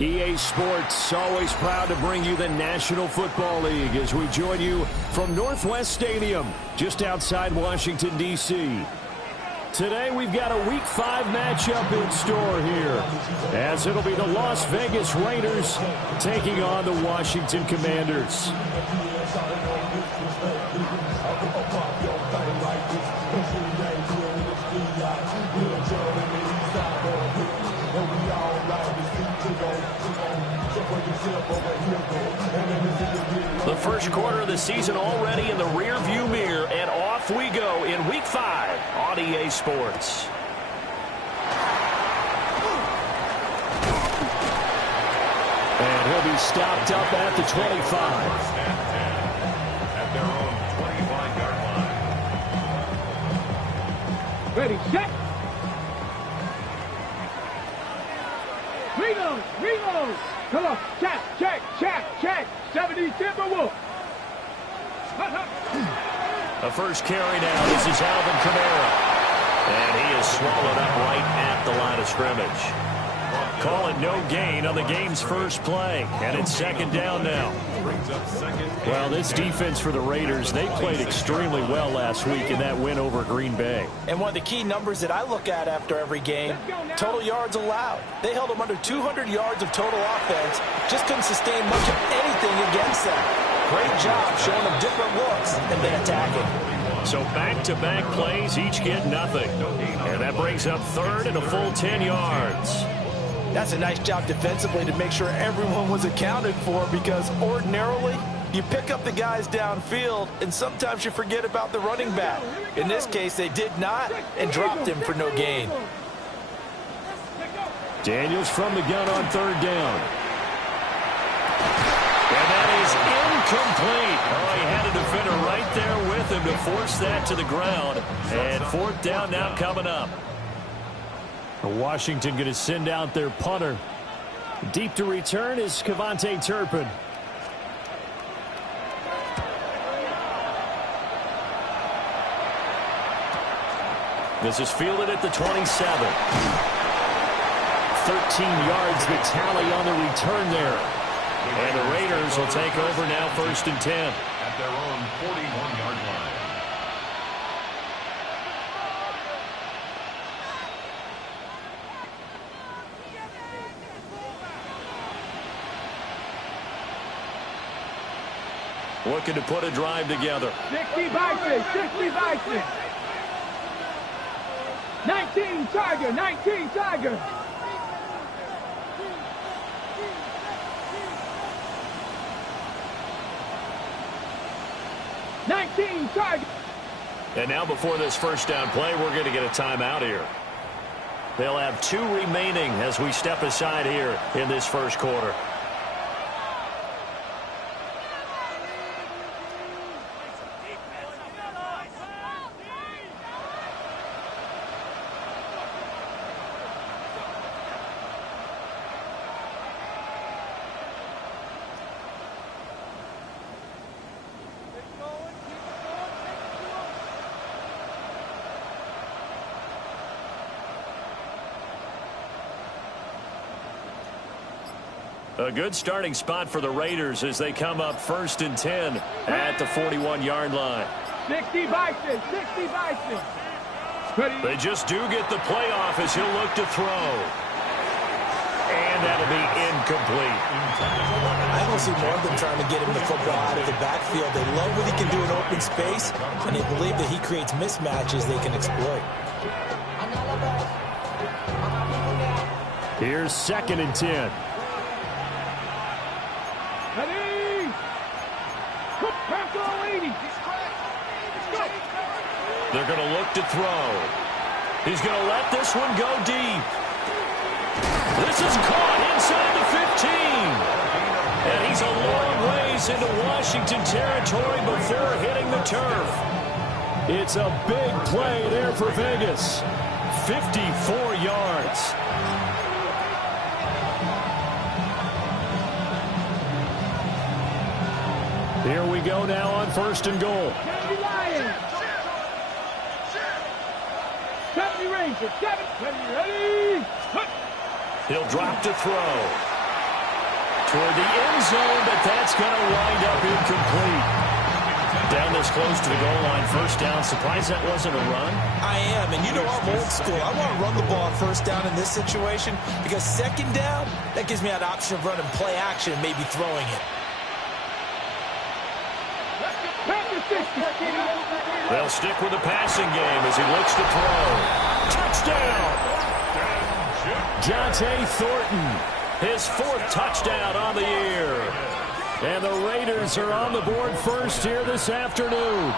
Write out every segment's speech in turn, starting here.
EA Sports, always proud to bring you the National Football League as we join you from Northwest Stadium, just outside Washington, D.C. Today we've got a Week 5 matchup in store here, as it'll be the Las Vegas Raiders taking on the Washington Commanders. The first quarter of the season already in the rear-view mirror, and off we go in Week 5 on EA Sports. And he'll be stopped up at the 25. At their own 25-yard line. Ready, set. Reload. Come on, check. 70 Timberwolves. A first carry now. This is Alvin Kamara. And he is swallowed up right at the line of scrimmage. Calling no gain on the game's first play. And it's second down now. Well, this defense for the Raiders, they played extremely well last week in that win over Green Bay. And one of the key numbers that I look at after every game, total yards allowed. They held them under 200 yards of total offense. Just couldn't sustain much of anything against them. Great job showing them different looks and then attacking. So back-to-back plays, each get nothing. And that brings up third and a full 10 yards. That's a nice job defensively to make sure everyone was accounted for, because ordinarily you pick up the guys downfield and sometimes you forget about the running back. In this case, they did not and dropped him for no gain. Daniels from the gun on third down. And that is incomplete. Oh, he had a defender right there with him to force that to the ground. And fourth down now coming up. Washington going to send out their punter. Deep to return is Kevontae Turpin. This is fielded at the 27. 13 yards the tally on the return there. And the Raiders will take over now, first and 10. At their own 41-yard line. Looking to put a drive together. 60 Bison. 19 Tiger. 19 Tiger. And now before this first down play, we're going to get a timeout here. They'll have 2 remaining as we step aside here in this first quarter. A good starting spot for the Raiders as they come up first and 10 at the 41-yard line. 60 Bison. They just do get the playoff as he'll look to throw. And that'll be incomplete. I don't see more of them trying to get him the football out of the backfield. They love what he can do in open space, and they believe that he creates mismatches they can exploit. Here's second and 10. Ready! Pass all 80. They're going to look to throw. He's going to let this one go deep. This is caught inside the 15. And he's a long ways into Washington territory before hitting the turf. It's a big play there for Vegas. 54 yards. Here we go now on first and goal. 70 Lions. 70 Rangers. 70 ready. He'll drop to throw. toward the end zone, but that's going to wind up incomplete. Down this close to the goal line, first down. Surprised that wasn't a run? I am, and you know I'm old school. I want to run the ball on first down in this situation because second down, that gives me an option of running play action and maybe throwing it. They'll stick with the passing game as he looks to throw. Touchdown! Jonte Thornton, his 4th touchdown on the year. And the Raiders are on the board first here this afternoon.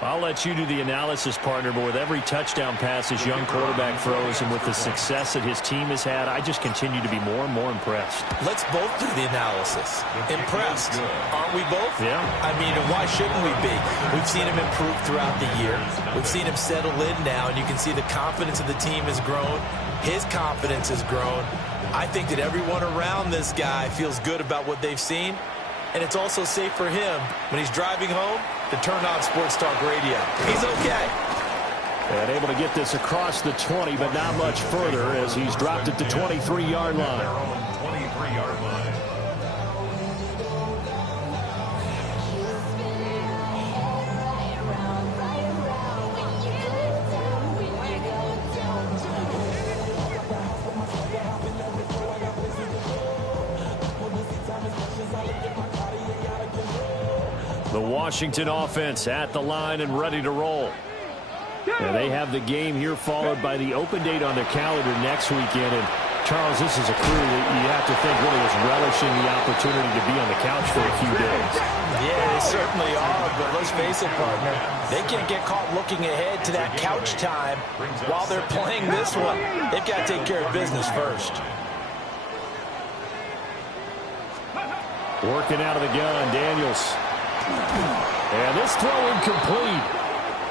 I'll let you do the analysis, partner, but with every touchdown pass his young quarterback throws and with the success that his team has had, I just continue to be more and more impressed. Let's both do the analysis. Impressed, aren't we both? Yeah. I mean, why shouldn't we be? We've seen him improve throughout the year. We've seen him settle in now, and you can see the confidence of the team has grown. His confidence has grown. I think that everyone around this guy feels good about what they've seen, and it's also safe for him when he's driving home to turn on Sports Talk Radio. He's okay. And able to get this across the 20, but not much further as he's dropped it to 23-yard line. 23-yard line. The Washington offense at the line and ready to roll. And they have the game here followed by the open date on their calendar next weekend. And Charles, this is a crew that you have to think really is relishing the opportunity to be on the couch for a few days. Yeah, they certainly are, but let's face it, partner. They can't get caught looking ahead to that couch time while they're playing this one. They've got to take care of business first. Working out of the gun, Daniels. And this throw incomplete.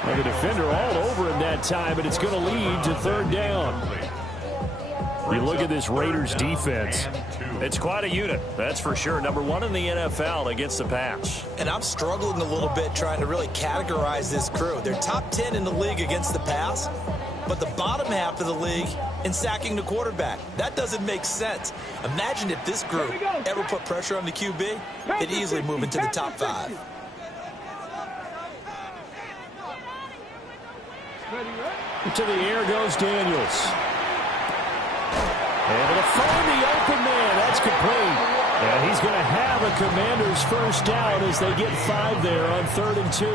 And the defender all over him that time, and it's going to lead to 3rd down. You look at this Raiders defense. It's quite a unit, that's for sure. Number 1 in the NFL against the pass. And I'm struggling a little bit trying to really categorize this crew. They're top 10 in the league against the pass, but the bottom half of the league in sacking the quarterback. That doesn't make sense. Imagine if this group ever put pressure on the QB, they'd easily move into the top 5. To the air goes Daniels. Able to find the open man. That's complete. And he's going to have a Commander's first down as they get 5 there on 3rd and 2.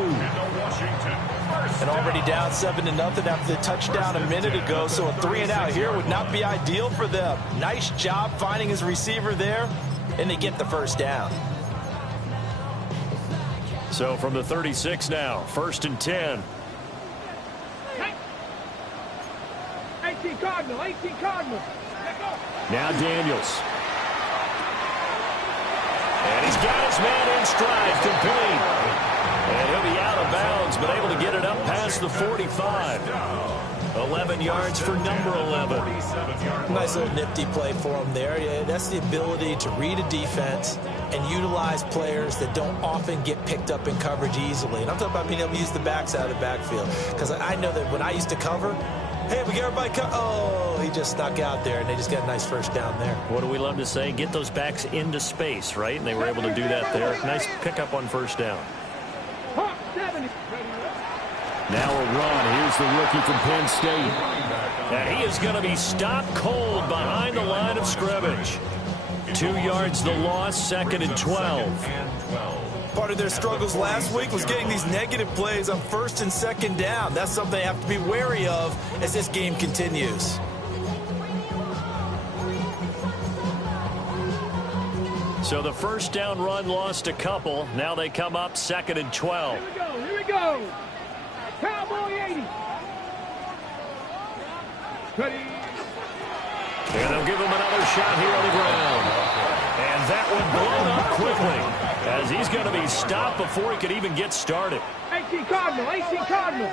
And already down 7-0 after the touchdown a minute ago, so a 3-and-out here would not be ideal for them. Nice job finding his receiver there, and they get the first down. So from the 36 now, 1st and 10. 18 Cardinal, 18 Cardinal. Now Daniels. And he's got his man in stride, complete. And he'll be out of bounds, but able to get it up past the 45. 11 yards for number 11. Nice little nifty play for him there. Yeah, that's the ability to read a defense and utilize players that don't often get picked up in coverage easily. And I'm talking about being able to use the backs out of the backfield. Because I know that when I used to cover, hey, we get everybody oh, he just snuck out there, and they just got a nice first down there. What do we love to say? Get those backs into space, right? And they were able to do that there. Nice pickup on first down. Now a run. Here's the rookie from Penn State. And he is going to be stopped cold behind the line of scrimmage. 2 yards the loss, 2nd and 12. Part of their struggles last week was getting these negative plays on 1st and 2nd down. That's something they have to be wary of as this game continues. So the first down run lost a couple. Now they come up 2nd and 12. Here we go, here we go. Cowboy 80. Ready. And they'll give him another shot here on the ground. And that one blown up quickly as he's going to be stopped before he could even get started. 18 Cardinal, 18 Cardinal.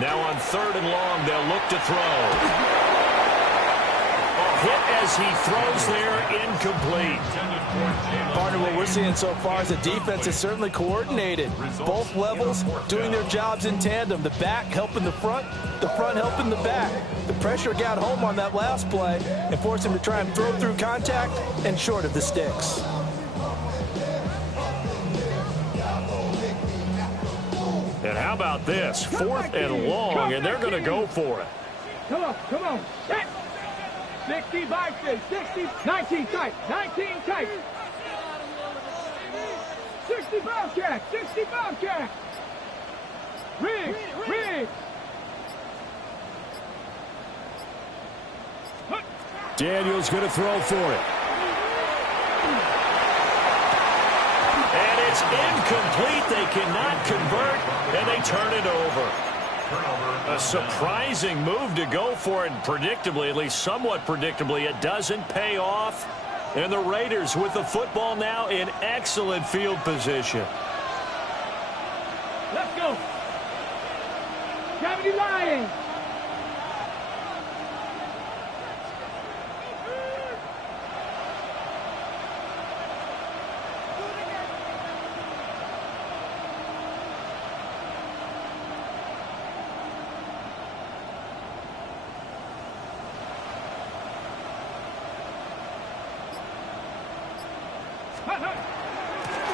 Now on 3rd and long, they'll look to throw. hit as he throws there, incomplete. Partner, what we're seeing so far is the defense is certainly coordinated. Both levels doing their jobs in tandem. The back helping the front helping the back. The pressure got home on that last play and forced him to try and throw through contact and short of the sticks. And how about this? 4th and long, and they're going to go for it. Come on. Set. 60 by 60, 19 tight, 19 tight. 60 Bobcat, 60 Bobcat. Rig. Daniel's going to throw for it. And it's incomplete. They cannot convert, and they turn it over. A surprising move to go for it, and predictably, at least somewhat predictably, it doesn't pay off. And the Raiders with the football now in excellent field position. Let's go. Gravity Lions.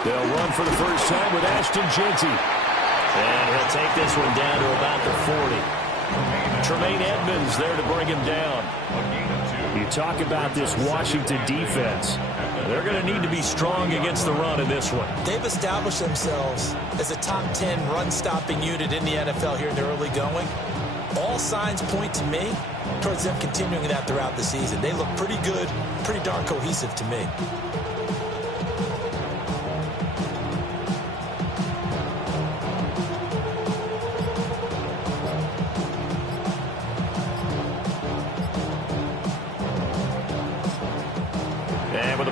They'll run for the first time with Ashton Jeanty. And he'll take this one down to about the 40. Tremaine Edmonds there to bring him down. You talk about this Washington defense. They're going to need to be strong against the run in this one. They've established themselves as a top 10 run-stopping unit in the NFL here in the early going. All signs point to me towards them continuing that throughout the season. They look pretty good, pretty darn cohesive to me.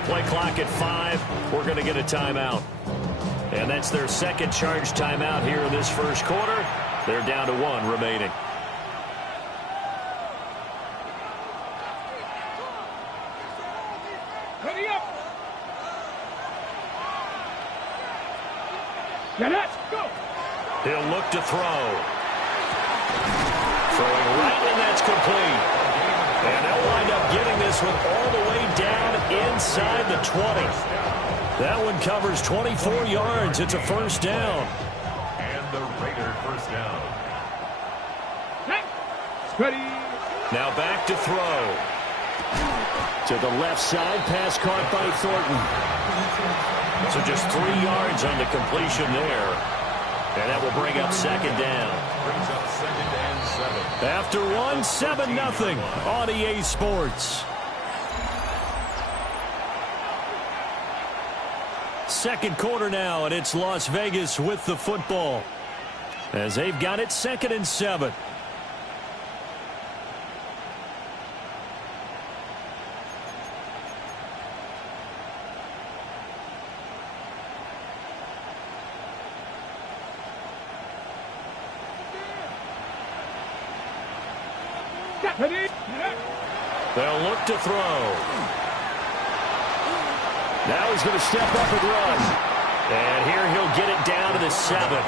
Play clock at 5. We're going to get a timeout. And that's their second charge timeout here in this first quarter. They're down to 1 remaining. Ready up. Get it. Go. He'll look to throw. Throwing right, and that's complete. And they'll wind up getting this one all the way down inside the 20. That one covers 24 yards. It's a first down. And the Raider first down. Ready. Now back to throw. To the left side, pass caught by Thornton. So just 3 yards on the completion there. And that will bring up second down. Brings up 2nd and 7. After 7-0 on EA Sports. Second quarter now, and it's Las Vegas with the football. As they've got it 2nd and 7. They'll look to throw. Now he's going to step up and run. And here he'll get it down to the 7.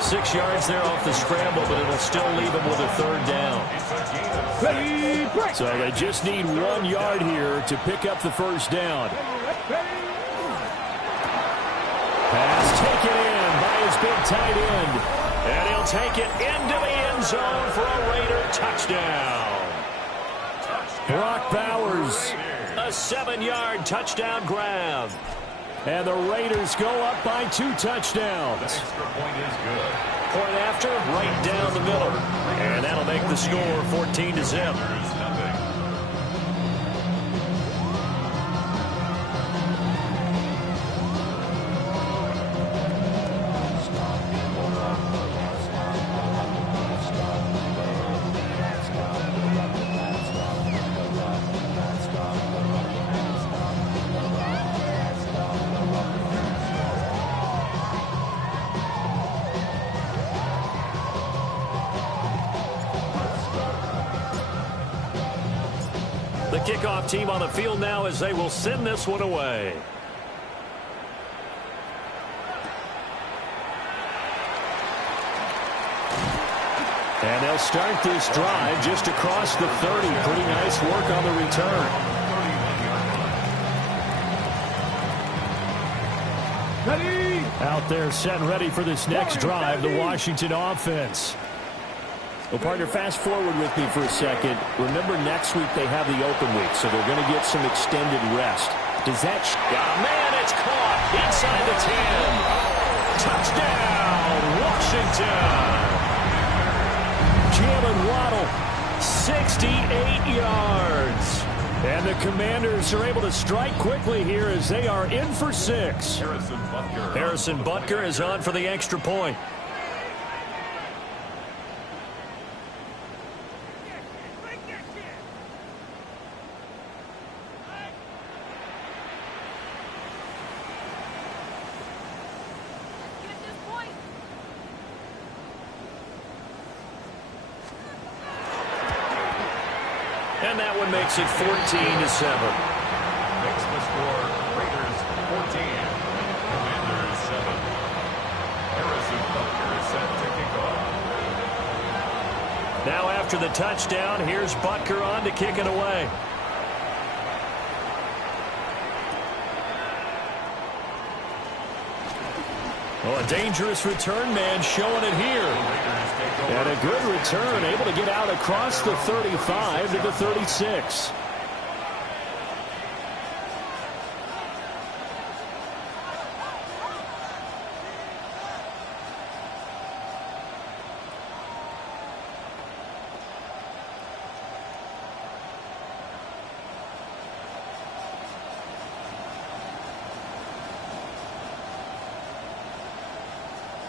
6 yards there off the scramble, but it'll still leave him with a 3rd down. So they just need 1 yard here to pick up the first down. Pass taken in by his big tight end. And he'll take it into the end zone for a Raider touchdown. Brock Bowers, a 7-yard touchdown grab. And the Raiders go up by 2 touchdowns. Extra point is good. Point after, right down the middle. And that'll make the score 14-0. kickoff team on the field now as they will send this one away. And they'll start this drive just across the 30. Pretty nice work on the return. Ready. Out there set and ready for this next drive, the Washington offense. Well, partner, fast forward with me for a second. Remember, next week they have the open week, so they're going to get some extended rest. Does that... man, it's caught inside the 10. Touchdown, Washington. Jalen Waddle, 68 yards. And the Commanders are able to strike quickly here as they are in for 6. Harrison Butker is on for the extra point. And that one makes it 14-7. Makes the score Raiders 14, Commanders 7. Harrison Butker is set to kick off. Now after the touchdown, here's Butker on to kick it away. Oh, a dangerous return man showing it here. And a good return, able to get out across the 35 to the 36.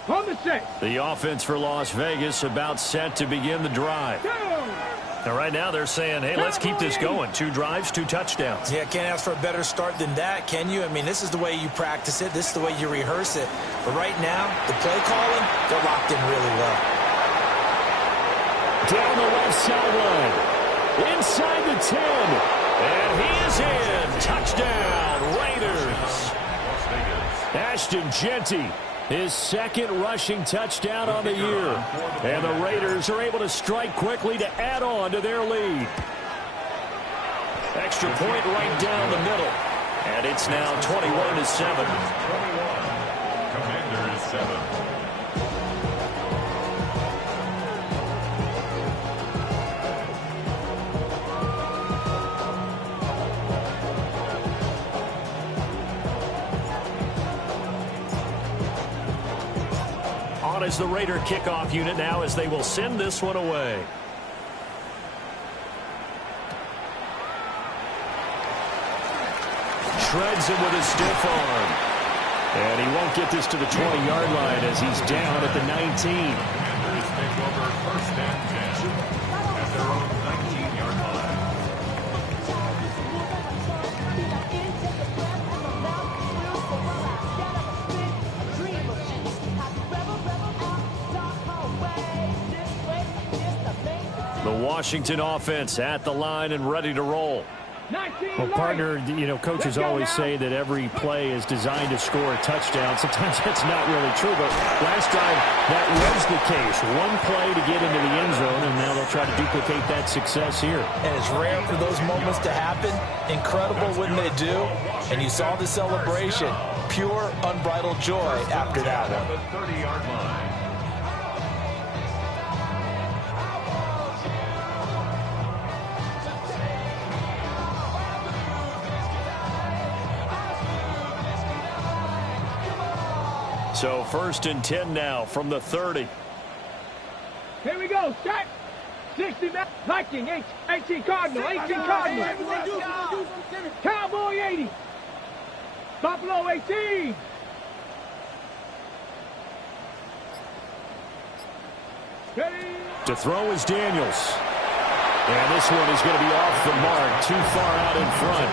On the set. The offense for Las Vegas about set to begin the drive. Now, right now they're saying, hey, let's keep this going. 2 drives, 2 touchdowns. Yeah, can't ask for a better start than that, can you? I mean, this is the way you practice it. This is the way you rehearse it. But right now, the play calling, they're locked in really well. Down the left sideline. Inside the 10. And he is in. Touchdown, Raiders. Ashton Jeanty, his second rushing touchdown on the year. And the Raiders are able to strike quickly to add on to their lead. Extra point right down the middle. And it's now 21-7. Commanders 7. As the Raider kickoff unit now as they will send this one away. Shreds him with a stiff arm. And he won't get this to the 20-yard line as he's down at the 19. Commanders take over 1st and 10 at their own 19-yard line. The Washington offense at the line and ready to roll. Well, partner, you know, coaches always say that every play is designed to score a touchdown. Sometimes that's not really true, but last drive that was the case. One play to get into the end zone, and now they'll try to duplicate that success here. And it's rare for those moments to happen. Incredible when they do. And you saw the celebration. Pure, unbridled joy after that one. At the 30-yard line. So 1st and 10 now from the 30. Here we go. Set. 60 Viking, 18 Cardinal, 18 Cardinal. Cowboy 80. Buffalo 18. Ready. To throw is Daniels. And this one is going to be off the mark, too far out in front.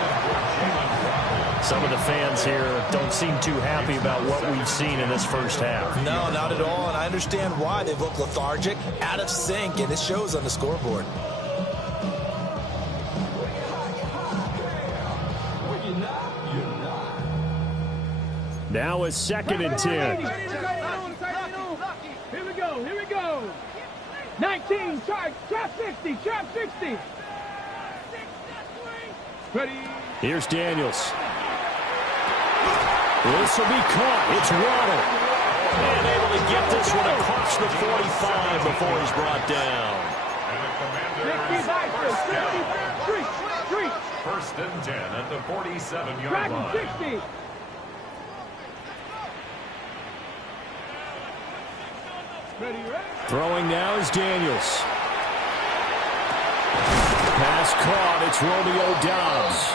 Some of the fans here don't seem too happy about what we've seen in this first half. No, not at all, and I understand why. They've looked lethargic, out of sync, and it shows on the scoreboard. Now a 2nd and 10. Here we go, here we go. 19, trap 60, trap 60. Ready. Here's Daniels. This will be caught. It's Waddle. And able to get this one across the 45 before he's brought down. And the Commanders first and 10 at the 47-yard line. 60. Ready. Throwing now is Daniels. Pass caught. It's Romeo Doubs.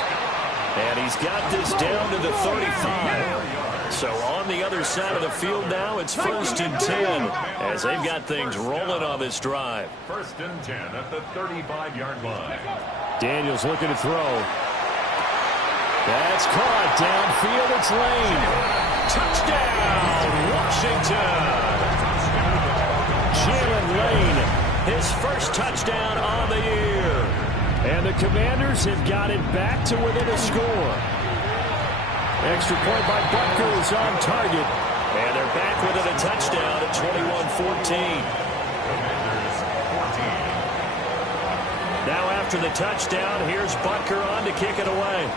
And he's got this down to the 35. So on the other side of the field now, it's 1st and 10 as they've got things rolling on this drive. 1st and 10 at the 35-yard line. Daniels looking to throw. That's caught. Downfield, it's Lane. Touchdown, Washington. Jalen Lane, his first touchdown on the year. And the Commanders have got it back to within a score. Extra point by Butker is on target. And they're back within a touchdown at 21-14. Commanders 14. Now after the touchdown, here's Butker on to kick it away.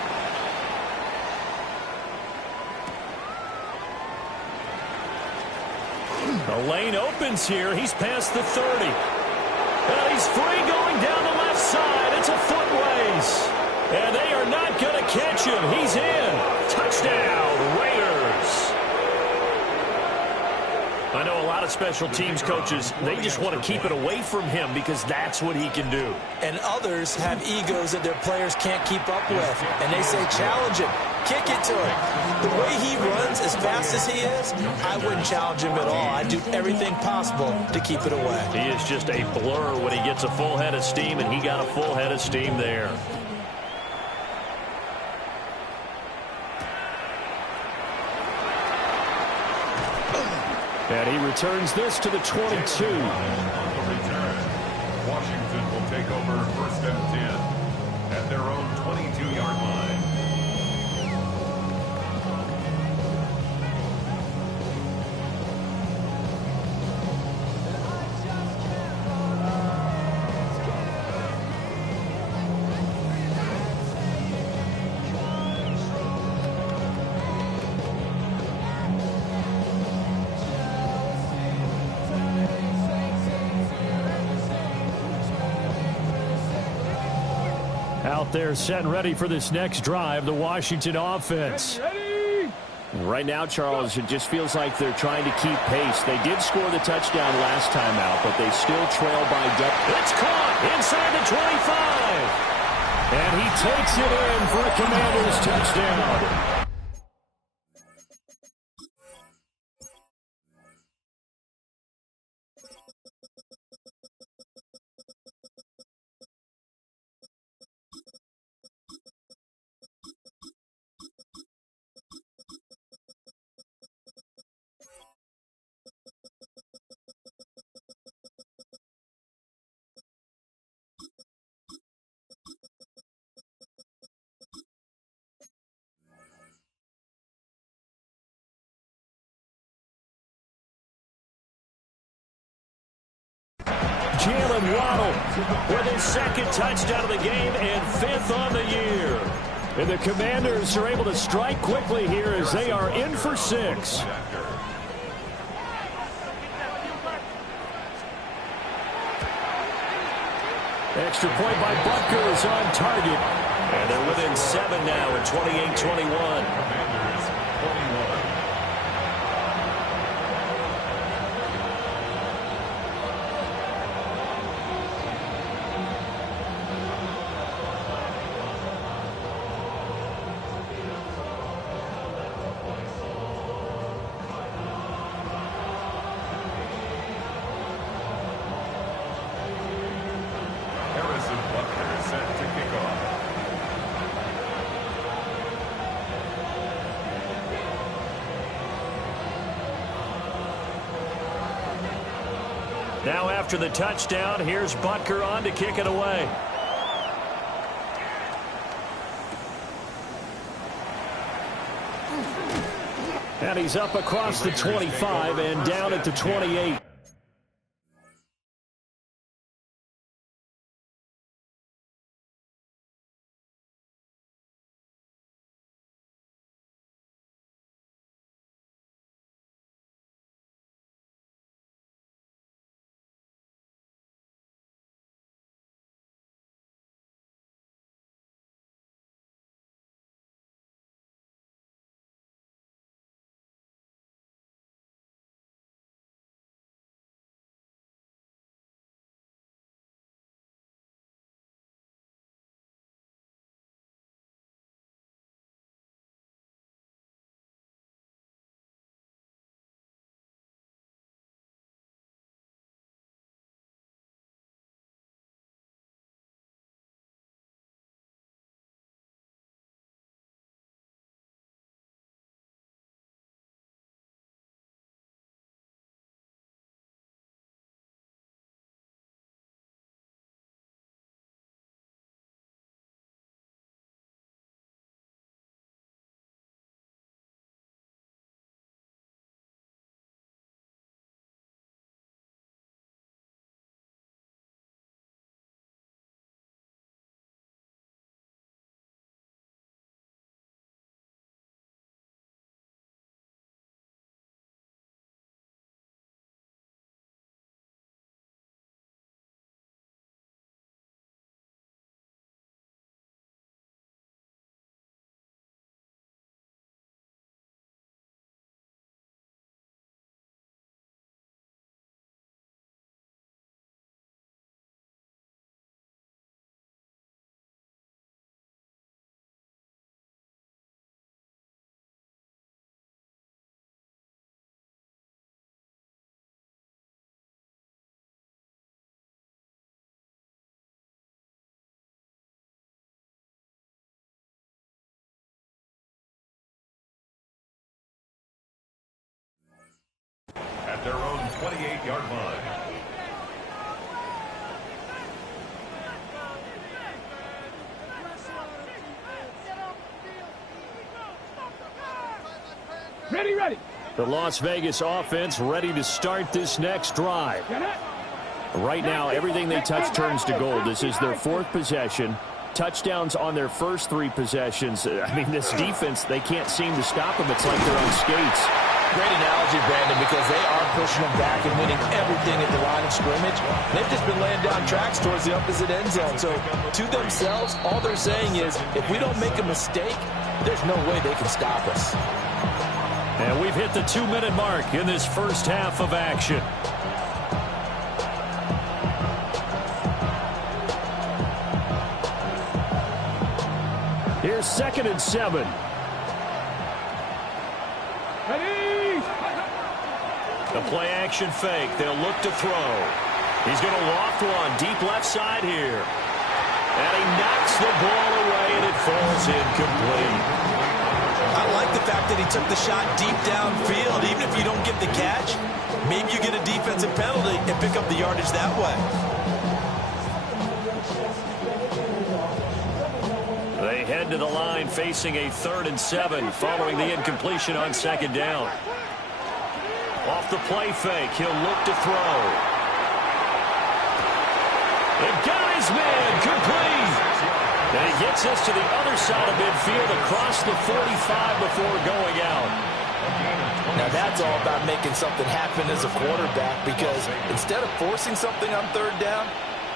The lane opens here. He's past the 30. And he's free going down the left side. It's a foot race. And they are not going to catch him. He's in. Touchdown, Raiders. I know a lot of special teams coaches, they just want to keep it away from him because that's what he can do. And others have egos that their players can't keep up with. And they say, challenge him. Kick it to him. The way he runs as fast as he is, I wouldn't challenge him at all. I'd do everything possible to keep it away. He is just a blur when he gets a full head of steam, and he got a full head of steam there. And he returns this to the 22. On the return, Washington will take over 1st and 10 at their own 22-yard line. Out there set and ready for this next drive, the Washington offense. Ready. Right now, Charles, it just feels like they're trying to keep pace. They did score the touchdown last time out, but they still trail by double. It's caught inside the 25. And he takes it in for a Commanders touchdown. Jalen Waddle with his 2nd touchdown of the game and 5th on the year. And the Commanders are able to strike quickly here as they are in for 6. Extra point by Butker is on target. And they're within 7 now at 28-21. Commanders 21. Now after the touchdown, here's Butker on to kick it away. And he's up across the 25 and down at the 28. At their own 28-yard line. Ready. The Las Vegas offense ready to start this next drive. Right now, everything they touch turns to gold. This is their fourth possession. Touchdowns on their first three possessions. I mean, this defense, they can't seem to stop them. It's like they're on skates. Great analogy, Brandon, because they are pushing them back and winning everything at the line of scrimmage. They've just been laying down tracks towards the opposite end zone. So to themselves, all they're saying is, if we don't make a mistake, there's no way they can stop us. And we've hit the 2-minute mark in this first half of action. Here's 2nd and 7. Ready. The play action fake. They'll look to throw. He's going to loft one deep left side here. And he knocks the ball away, and it falls incomplete. I like the fact that he took the shot deep downfield. Even if you don't get the catch, maybe you get a defensive penalty and pick up the yardage that way. They head to the line facing a 3rd and 7 following the incompletion on 2nd down. Off the play fake, he'll look to throw. They've got his man, complete. And he gets us to the other side of midfield across the 45 before going out. Now that's all about making something happen as a quarterback, because instead of forcing something on 3rd down,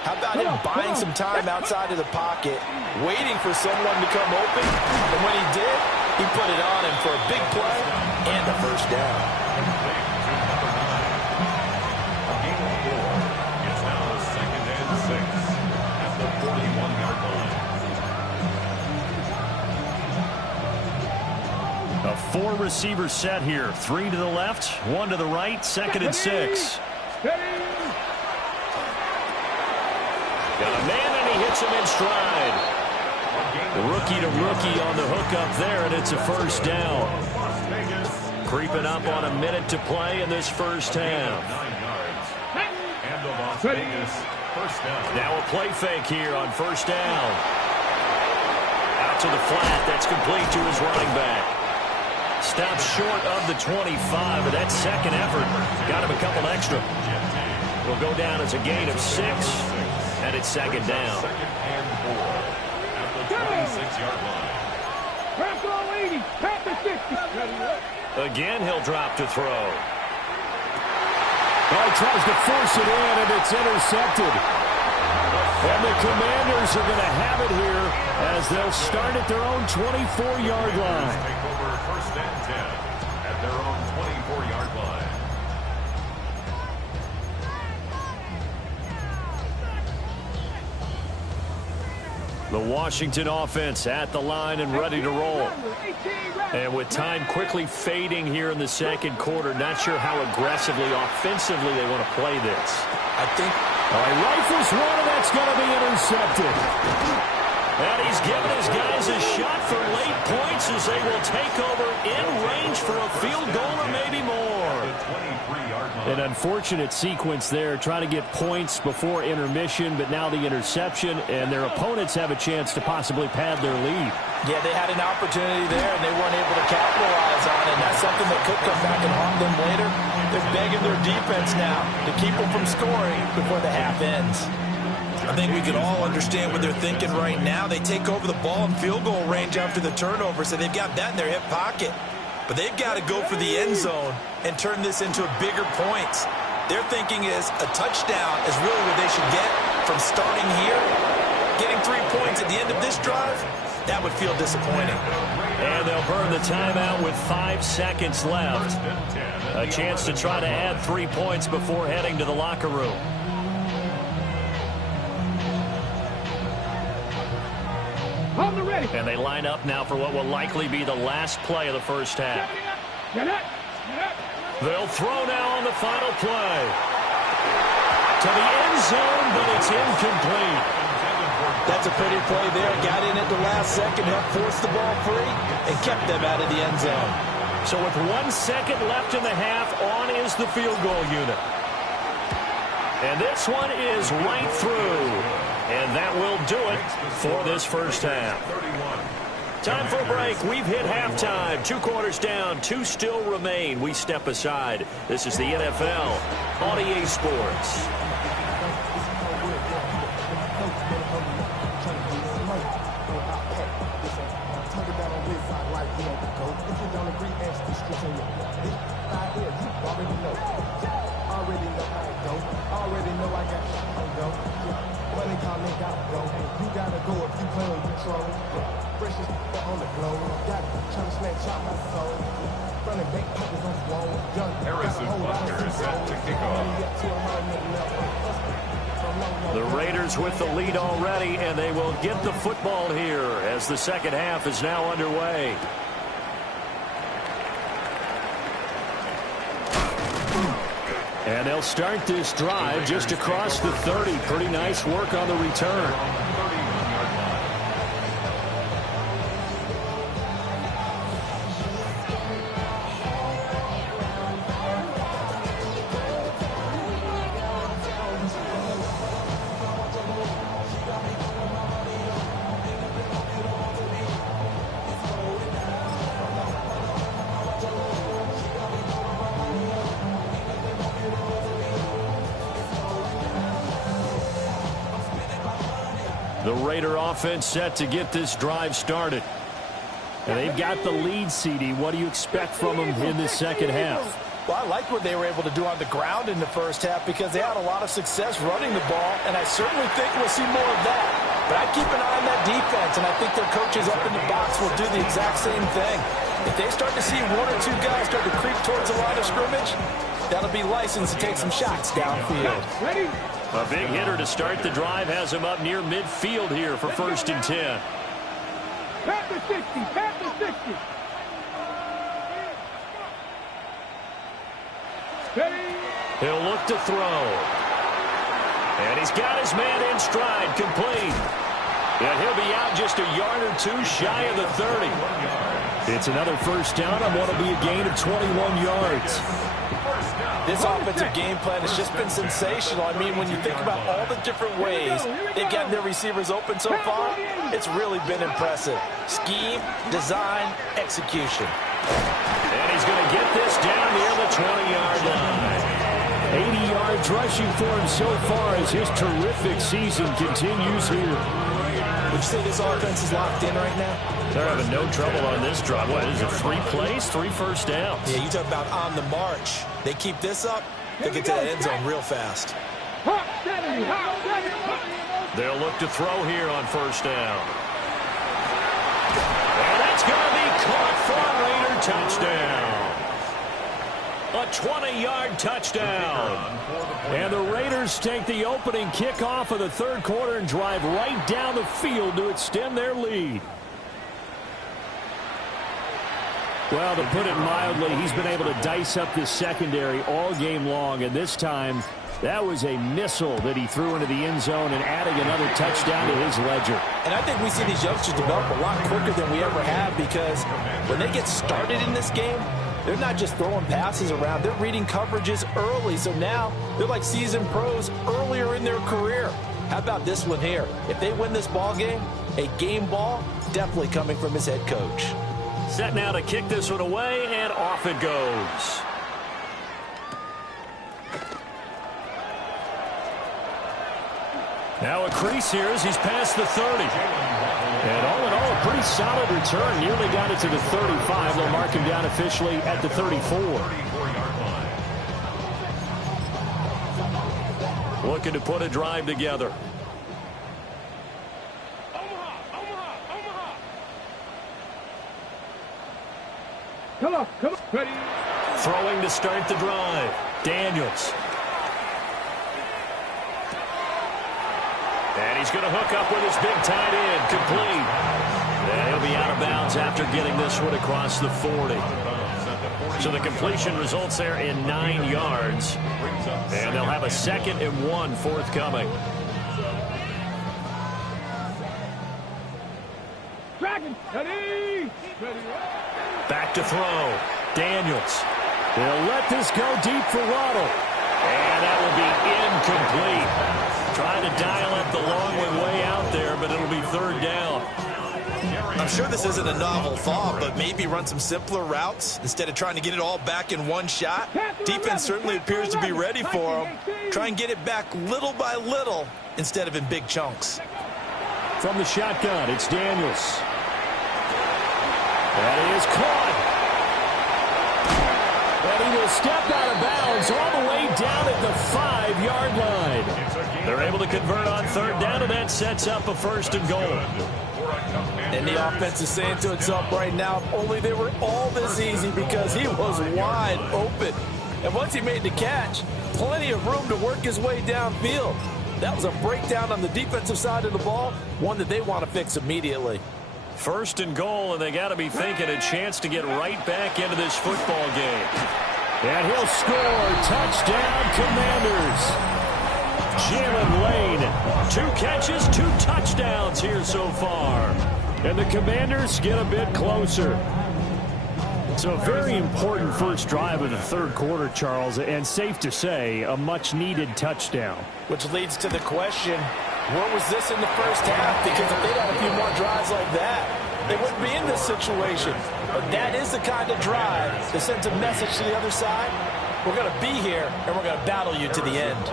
how about him buying some time outside of the pocket, waiting for someone to come open, and when he did, he put it on him for a big play and a first down. It's now 2nd and 6 at the 41-yard line. A 4-receiver set here. 3 to the left, 1 to the right, 2nd and 6. Got a man, and he hits him in stride. Rookie to rookie on the hookup there, and it's a first down. Creeping up on a minute to play in this first half. 9 yards. And the Las Vegas first down. Now a play fake here on first down. Out to the flat. That's complete to his running back. Stopped short of the 25, but that second effort got him a couple extra. Will go down as a gain of 6, and it's second down. Second and 4 at the 26-yard line. Press all 80. Pat the 60. Again, he'll drop to throw. Well, he tries to force it in, and it's intercepted. And the Commanders are going to have it here as they'll start at their own 24-yard line. Take over first and 10 at their own 24-yard line. The Washington offense at the line and ready to roll. And with time quickly fading here in the second quarter, not sure how aggressively, offensively they want to play this. I think He rifles one, and that's going to be intercepted. And he's given his guys a shot for late points as they will take over in range for a field goal or maybe more. An unfortunate sequence there, trying to get points before intermission, but now the interception, and their opponents have a chance to possibly pad their lead. Yeah, they had an opportunity there, and they weren't able to capitalize on it. And that's something that could come back and haunt them later. They're begging their defense now to keep them from scoring before the half ends. I think we can all understand what they're thinking right now. They take over the ball in field goal range after the turnover, so they've got that in their hip pocket. But they've got to go for the end zone and turn this into bigger points. Their thinking is a touchdown is really what they should get from starting here. Getting 3 points at the end of this drive, that would feel disappointing. And they'll burn the timeout with 5 seconds left. A chance to try to add 3 points before heading to the locker room. On the ready. And they line up now for what will likely be the last play of the first half. Get up. They'll throw now on the final play. To the end zone, but it's incomplete. That's a pretty play there. Got in at the last second, helped force the ball free, and kept them out of the end zone. So with 1 second left in the half, on is the field goal unit. And this one is right through. And that will do it for this first half. Time for a break. We've hit halftime. 2 quarters down. 2 still remain. We step aside. This is the NFL on EA Sports. The Raiders with the lead already, and they will get the football here as the second half is now underway. And they'll start this drive just across the 30. Pretty nice work on the return. The Raider offense set to get this drive started. And they've got the lead, CD. What do you expect from them in this second half? Well, I like what they were able to do on the ground in the first half because they had a lot of success running the ball, and I certainly think we'll see more of that. But I'd keep an eye on that defense, and I think their coaches up in the box will do the exact same thing. If they start to see 1 or 2 guys start to creep towards the line of scrimmage, that'll be licensed to take some shots downfield. Ready? A big hitter to start the drive has him up near midfield here for 1st and 10. Pat the 60. Pat the 60. Ready? He'll look to throw. And he's got his man in stride, complete. And he'll be out just a yard or 2 shy of the 30. It's another first down on what will be a gain of 21 yards. This offensive game plan has just been sensational. I mean, when you think about all the different ways they've gotten their receivers open so far, it's really been impressive. Scheme, design, execution. get this down near the 20-yard line. 80 yards rushing for him so far as his terrific season continues here. Would you say this offense is locked in right now? They're having no trouble on this drive. What is it, 3 plays, 3 first downs? Yeah, you talk about on the march. They keep this up, they'll get to the end zone real fast. They'll look to throw here on first down. And that's going to be caught for a Raider touchdown. A 20-yard touchdown. And the Raiders take the opening kickoff of the third quarter and drive right down the field to extend their lead. Well, to put it mildly, he's been able to dice up this secondary all game long, and this time that was a missile that he threw into the end zone and adding another touchdown to his ledger. And I think we see these youngsters develop a lot quicker than we ever have, because when they get started in this game, they're not just throwing passes around. They're reading coverages early. So now they're like seasoned pros earlier in their career. How about this one here? If they win this ball game, a game ball definitely coming from his head coach. Set now to kick this one away, and off it goes. Now a crease here as he's past the 30. And all in all, a pretty solid return. Nearly got it to the 35. They'll mark him down officially at the 34. Looking to put a drive together. Come on. Ready. Throwing to start the drive. Daniels. And he's going to hook up with his big tight end. Complete. And he'll be out of bounds after getting this one across the 40. So the completion results there in 9 yards. And they'll have a 2nd and 1 forthcoming. Dragon. Ready. Back to throw. Daniels. They'll let this go deep for Waddle. And that will be incomplete. Trying to dial up the long one way out there, but it'll be 3rd down. I'm sure this isn't a novel thought, but maybe run some simpler routes instead of trying to get it all back in one shot. Defense certainly appears to be ready for him. Try and get it back little by little instead of in big chunks. From the shotgun, it's Daniels. That is caught. And he will step out of bounds all the way down at the 5-yard line. They're able to convert on 3rd down, and that sets up a 1st and goal. And the offense is saying to itself right now, if only they were all this easy, because he was wide open. And once he made the catch, plenty of room to work his way downfield. That was a breakdown on the defensive side of the ball, one that they want to fix immediately. 1st and goal, and they got to be thinking a chance to get right back into this football game. And he'll score. Touchdown, Commanders. Jalen Lane, 2 catches, 2 touchdowns here so far. And the Commanders get a bit closer. So a very important first drive of the third quarter, Charles, and safe to say, a much-needed touchdown. Which leads to the question, where was this in the first half? Because if they'd had a few more drives like that, they wouldn't be in this situation. But that is the kind of drive that sends a message to the other side. We're going to be here, and we're going to battle you to the end.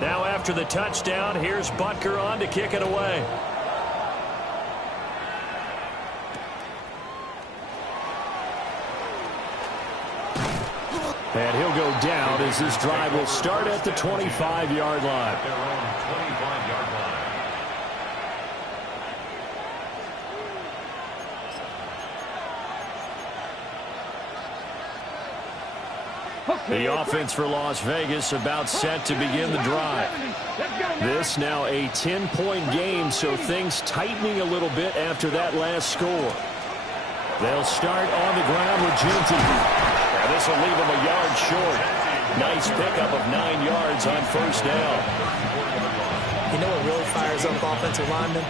Now after the touchdown, here's Butker on to kick it away. And he'll go down as this drive will start at the 25-yard line. The offense for Las Vegas about set to begin the drive. This now a 10-point game, so things tightening a little bit after that last score. They'll start on the ground with Genie. And this will leave him a yard short. Nice pickup of 9 yards on first down. You know what really fires up offensive linemen?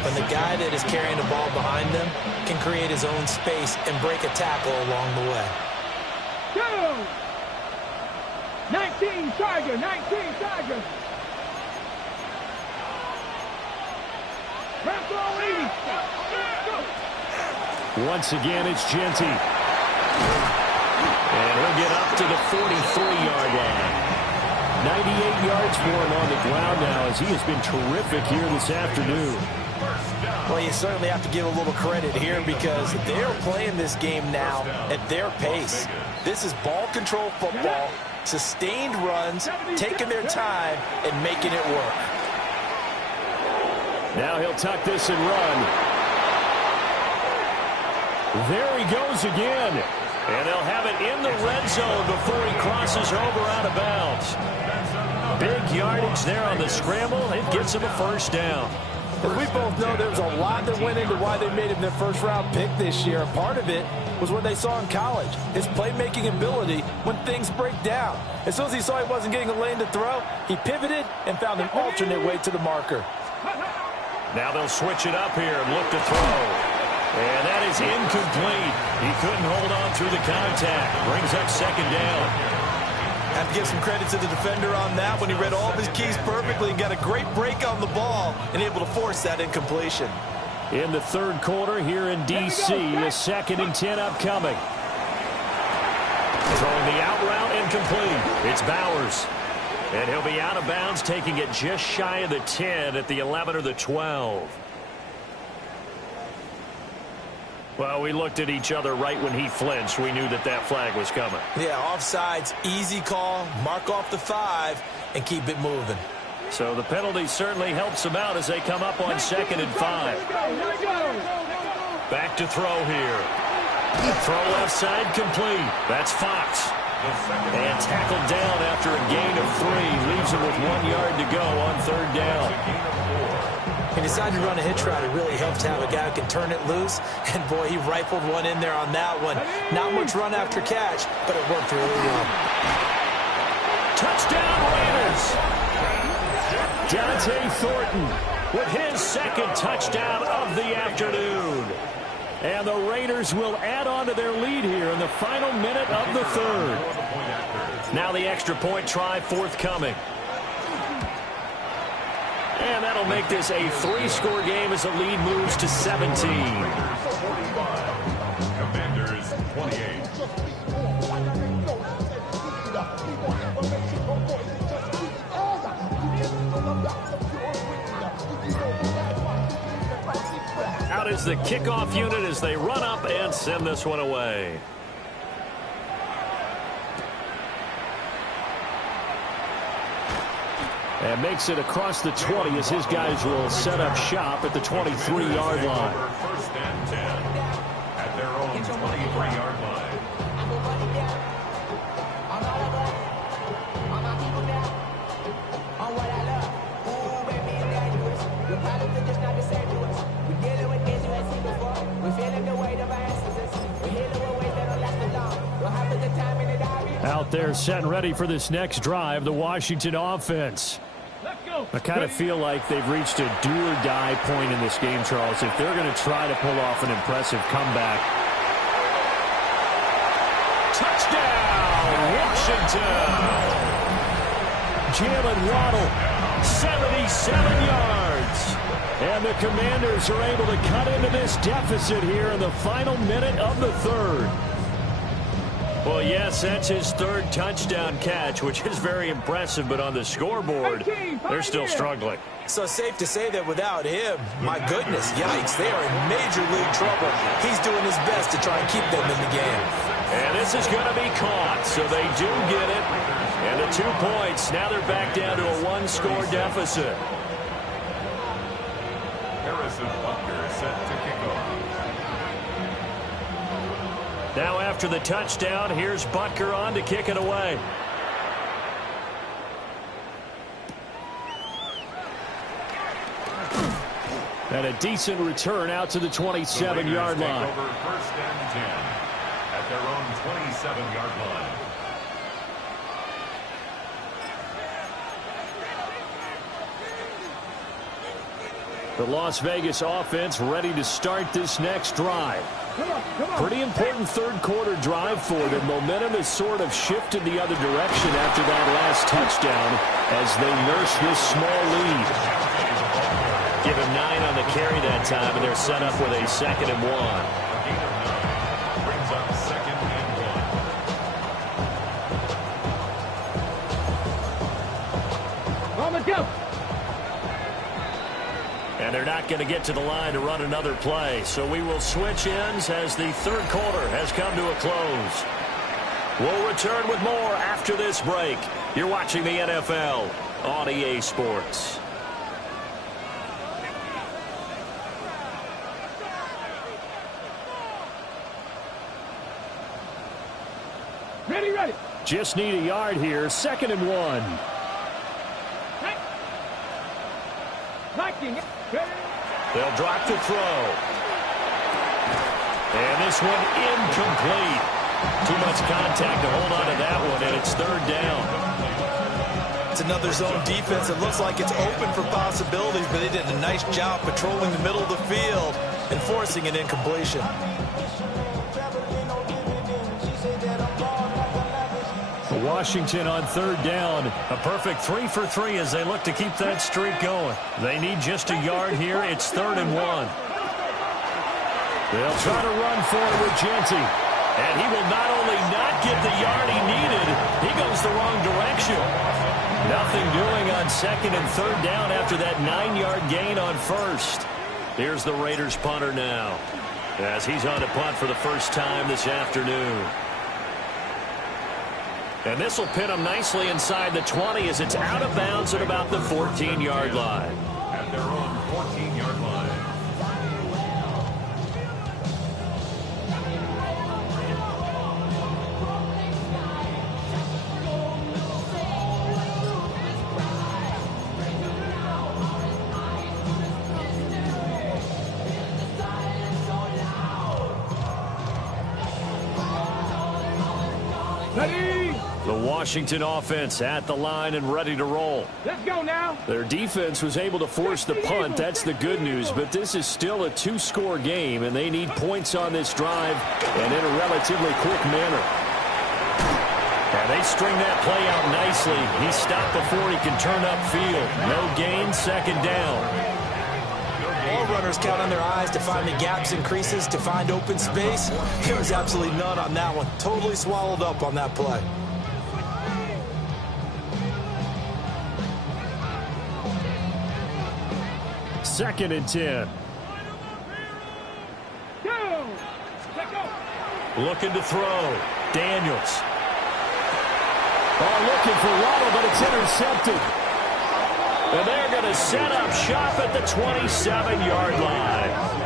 When the guy that is carrying the ball behind them can create his own space and break a tackle along the way. Go! 19 Tiger, 19 Tiger. Rap all 80. Once again, it's Genty. And he'll get up to the 43-yard line. 98 yards for him on the ground now, as he has been terrific here this afternoon. Well, you certainly have to give a little credit here because they're playing this game now at their pace. This is ball control football, sustained runs, taking their time, and making it work. Now he'll tuck this and run. There he goes again. And they'll have it in the red zone before he crosses over out of bounds. Big yardage there on the scramble. It gets him a first down. As we both know, there's a lot that went into why they made him their first-round pick this year. Part of it was what they saw in college, his playmaking ability when things break down. As soon as he saw he wasn't getting a lane to throw, he pivoted and found an alternate way to the marker. Now they'll switch it up here and look to throw. And that is incomplete. He couldn't hold on through the contact. Brings up second down. Have to give some credit to the defender on that when he read all of his keys perfectly and got a great break on the ball and able to force that incompletion. In the third quarter here in D.C., a 2nd and 10 upcoming. Throwing the out route incomplete. It's Bowers. And he'll be out of bounds, taking it just shy of the 10 at the 11 or the 12. Well, we looked at each other right when he flinched. We knew that that flag was coming. Yeah, offsides, easy call, mark off the 5, and keep it moving. So the penalty certainly helps them out as they come up on 2nd and 5. Back to throw here. Throw left side complete. That's Fox. And tackled down after a gain of 3. Leaves him with 1 yard to go on 3rd down. He decided to run a hitch route. It really helped to have a guy who can turn it loose. And, boy, he rifled one in there on that one. Not much run after catch, but it worked really well. Touchdown, Raiders! Dante Thornton with his 2nd touchdown of the afternoon. And the Raiders will add on to their lead here in the final minute of the 3rd. Now the extra point try forthcoming. And that'll make this a 3-score game as the lead moves to 17. Commanders 28. Out is the kickoff unit as they run up and send this one away. And makes it across the 20 as his guys will set up shop at the 23-yard line. First and 10 at their own 23-yard line. Out there set and ready for this next drive, the Washington offense. I kind of feel like they've reached a do-or-die point in this game, Charles, if they're going to try to pull off an impressive comeback. Touchdown, Washington! Jalen Waddle, 77 yards. And the Commanders are able to cut into this deficit here in the final minute of the 3rd. Well, yes, that's his 3rd touchdown catch, which is very impressive, but on the scoreboard, they're still struggling. So safe to say that without him, my goodness, yikes, they are in major league trouble. He's doing his best to try and keep them in the game. And this is going to be caught, so they do get it. And the 2 points, now they're back down to a 1-score deficit. Harrison Butker is set to kick off. Now after the touchdown, here's Butker on to kick it away. And a decent return out to the 27-yard line. Over 1st and 10 at their own 27-yard line. The Las Vegas offense ready to start this next drive. Pretty important 3rd quarter drive for them. Momentum has sort of shifted the other direction after that last touchdown as they nurse this small lead. Give him 9 on the carry that time, and they're set up with a 2nd and 1. 8 of 9. Brings up 2nd and 1. On the go. And they're not going to get to the line to run another play. So we will switch ends as the third quarter has come to a close. We'll return with more after this break. You're watching the NFL on EA Sports. Ready, ready. Just need a yard here. 2nd and 1. Viking. They'll drop to throw. And this one incomplete. Too much contact to hold on to that one, and it's 3rd down. It's another zone defense. It looks like it's open for possibilities, but they did a nice job patrolling the middle of the field and forcing an incompletion. Washington on 3rd down. A perfect 3 for 3 as they look to keep that streak going. They need just a yard here. It's 3rd and 1. They'll try to run for it with Genie. And he will not only not get the yard he needed, he goes the wrong direction. Nothing doing on 2nd and 3rd down after that 9-yard gain on 1st. Here's the Raiders punter now as he's on to punt for the first time this afternoon. And this will pin him nicely inside the 20 as it's out of bounds at about the 14-yard line. At their own 14-yard line. Ready. The Washington offense at the line and ready to roll. Let's go now. Their defense was able to force the punt. That's the good news, but this is still a 2-score game, and they need points on this drive and in a relatively quick manner. And they string that play out nicely. He's stopped before he can turn upfield. No gain, 2nd down. All runners count on their eyes to find the gaps and creases, to find open space. There was absolutely none on that one. Totally swallowed up on that play. Second and 10. Go. Let's go. Looking to throw. Daniels. Looking for Waddle, but it's intercepted. And they're going to set up shop at the 27-yard line.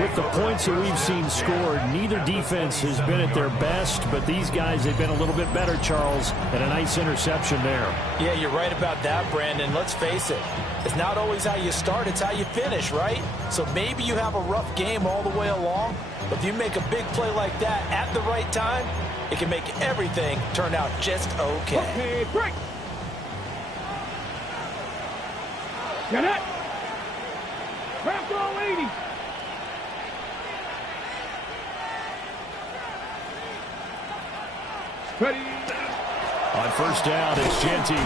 With the points that we've seen scored, neither defense has been at their best, but these guys, they've been a little bit better, Charles, and a nice interception there. Yeah, you're right about that, Brandon. Let's face it. It's not always how you start, it's how you finish, right? So maybe you have a rough game all the way along, but if you make a big play like that at the right time, it can make everything turn out just okay. Okay, break. Get it. Craft all 80. Ready. On 1st down, it's Genie.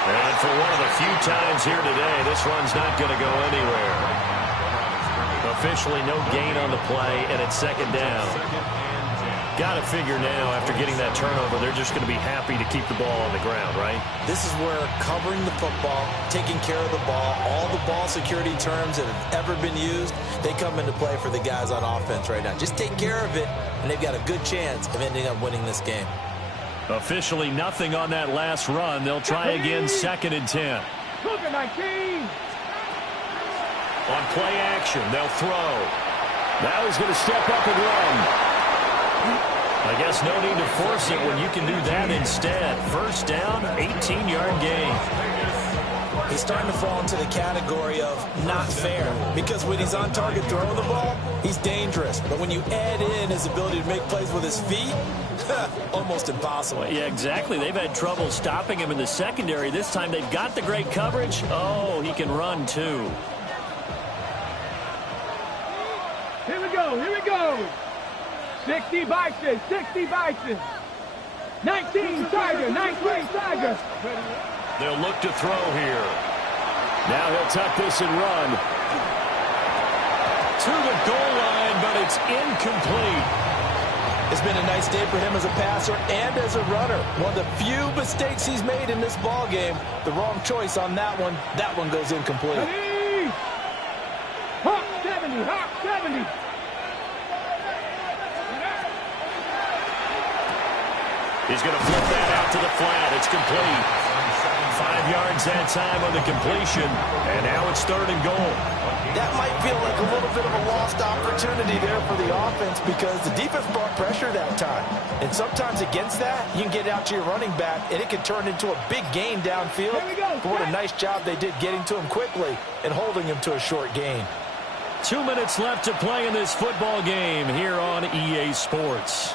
And for one of the few times here today, this run's not going to go anywhere. Officially no gain on the play, and it's 2nd down. Got to figure now, after getting that turnover, they're just going to be happy to keep the ball on the ground, right? This is where covering the football, taking care of the ball, all the ball security terms that have ever been used, they come into play for the guys on offense right now. Just take care of it, and they've got a good chance of ending up winning this game. Officially nothing on that last run. They'll try again, 2nd and 10. Look at 19. On play action, they'll throw. Now he's going to step up and run. I guess no need to force it when you can do that instead. 1st down, 18-yard gain. He's starting to fall into the category of not fair, because when he's on target throwing the ball, he's dangerous. But when you add in his ability to make plays with his feet, almost impossible. Yeah, exactly. They've had trouble stopping him in the secondary. This time they've got the great coverage. Oh, he can run too. Here we go. Here we go. 60 Bison. 60 Bison. 19 Tiger. 19 Tiger. They'll look to throw here. Now he'll tuck this and run. to the goal line, but it's incomplete. It's been a nice day for him as a passer and as a runner. One of the few mistakes he's made in this ball game. The wrong choice on that one. That one goes incomplete. Ready? Hawk 70, Hawk 70. He's going to flip that out to the flat. It's complete. 5 yards that time on the completion, and now it's 3rd and goal. That might feel like a little bit of a lost opportunity there for the offense because the defense brought pressure that time. And sometimes against that, you can get out to your running back, and it can turn into a big gain downfield. But what a nice job they did getting to him quickly and holding him to a short gain. 2 minutes left to play in this football game here on EA Sports.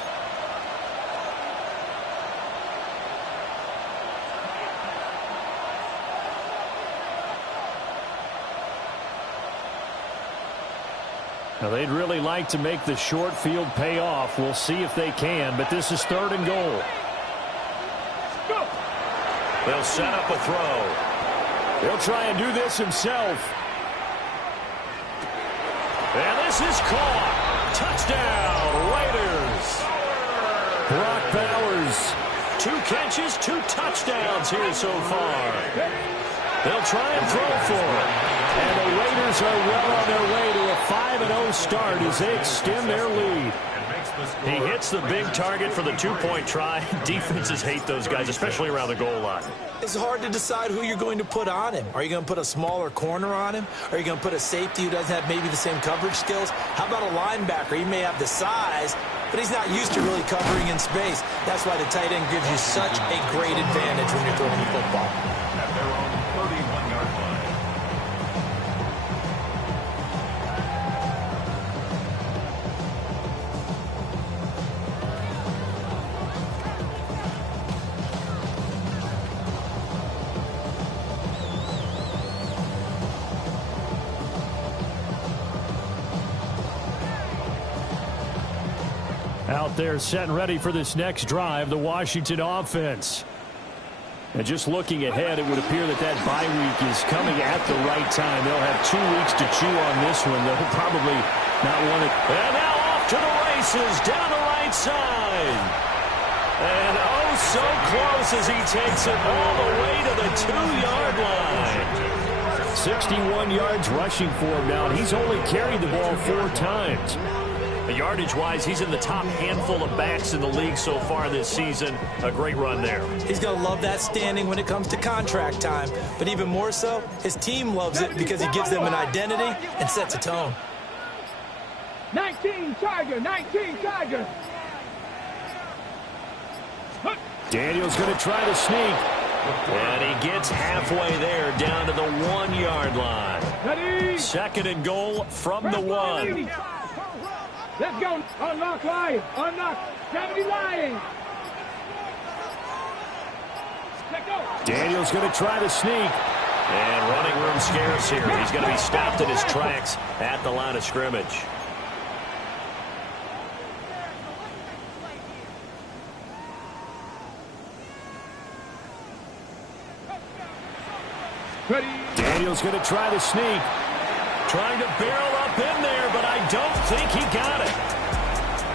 Now, they'd really like to make the short field pay off. We'll see if they can, but this is 3rd and goal. They'll set up a throw. He'll try and do this himself. And this is caught. Touchdown, Raiders. Brock Bowers, 2 catches, 2 touchdowns here so far. They'll try and throw for it. And the Raiders are well on their way to a 5-0 start as they extend their lead. He hits the big target for the 2-point try. Defenses hate those guys, especially around the goal line. It's hard to decide who you're going to put on him. Are you going to put a smaller corner on him? Are you going to put a safety who doesn't have maybe the same coverage skills? How about a linebacker? He may have the size, but he's not used to really covering in space. That's why the tight end gives you such a great advantage when you're throwing the football. At their own 31-yard line. Out there set and ready for this next drive, the Washington offense. And just looking ahead, it would appear that that bye week is coming at the right time. They'll have 2 weeks to chew on this one. They'll probably not want it. And now off to the races down the right side. And oh, so close as he takes it all the way to the 2-yard line. 61 yards rushing for him now, and he's only carried the ball 4 times. Yardage-wise, he's in the top handful of backs in the league so far this season. A great run there. He's going to love that standing when it comes to contract time. But even more so, his team loves it because he gives them an identity and sets a tone. 19 Tiger, 19 Tiger. Daniel's going to try to sneak. And he gets halfway there down to the 1-yard line. Ready? 2nd and goal from the 1. Let's go. Unlock Lions. Unlock 70 Lions. Let's go. Daniel's going to try to sneak. And running room scarce here. He's going to be stopped in his tracks at the line of scrimmage. Ready? Daniel's going to try to sneak. Trying to barrel up in there, but I don't think he got it.